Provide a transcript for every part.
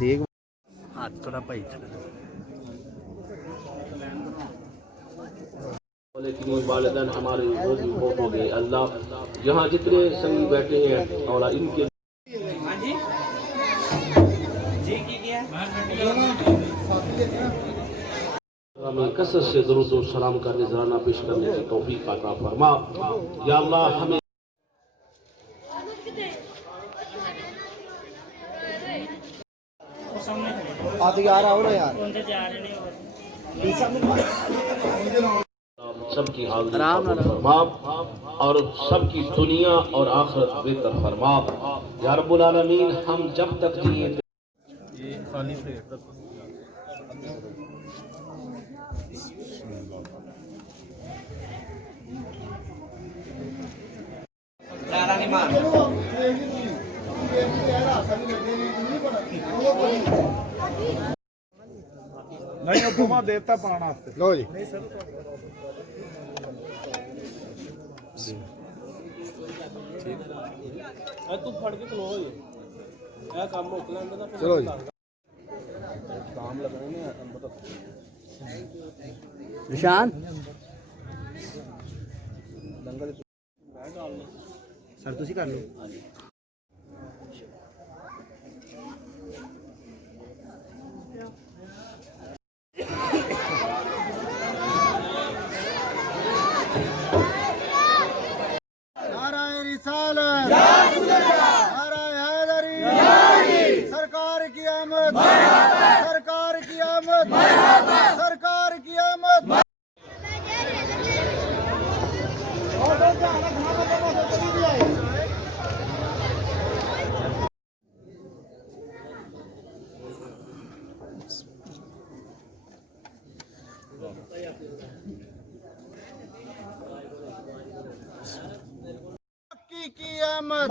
देख हाथ थोड़ा भाई लेकिन वालिदैन हमारे बहुत हो गए अल्लाह, यहाँ जितने संगी बैठे हैं और इनके कसरत से दुरूद और सलाम का नजराना पेश करने की तौफीक अता फरमा। या अल्लाह हमें यार आओ ना यार सबकी हाज़िरी फरमा और सबकी दुनिया और आखिरत बेहतर फरमा। या रब्बुल आलमीन हम जब तक जिए नहीं उपमा देता पाना लो जी तू फड़ के खलो ये काम मुक लेंदा ना चलो जी काम लगाने निशान सर तुसी कर लो सरकार की आमद, सरकार की आमद, सरकार की आमद। की आमद,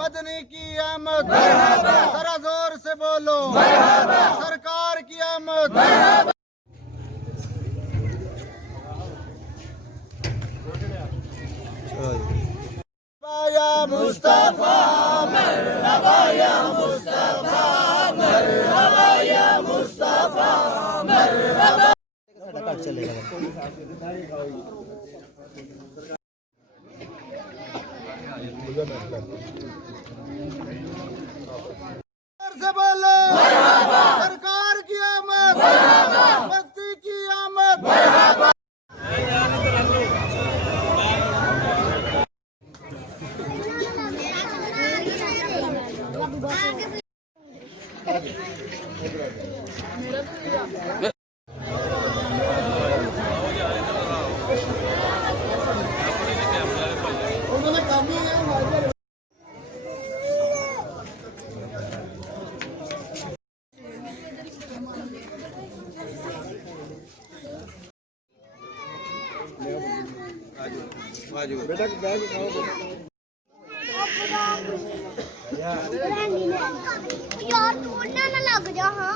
मदनी की आमद, जरा जोर से बोलो सरकार की आमद। या मुस्तफा मरहबा या मुस्तफा मरहबा या मुस्तफा मरहबा। चलेगा से बोलो सरकार की आमद, बस्ती की आमद। उन्होंने काम ही है बेटा बैग उठाओ यार तोड़ना ना लग जा। हाँ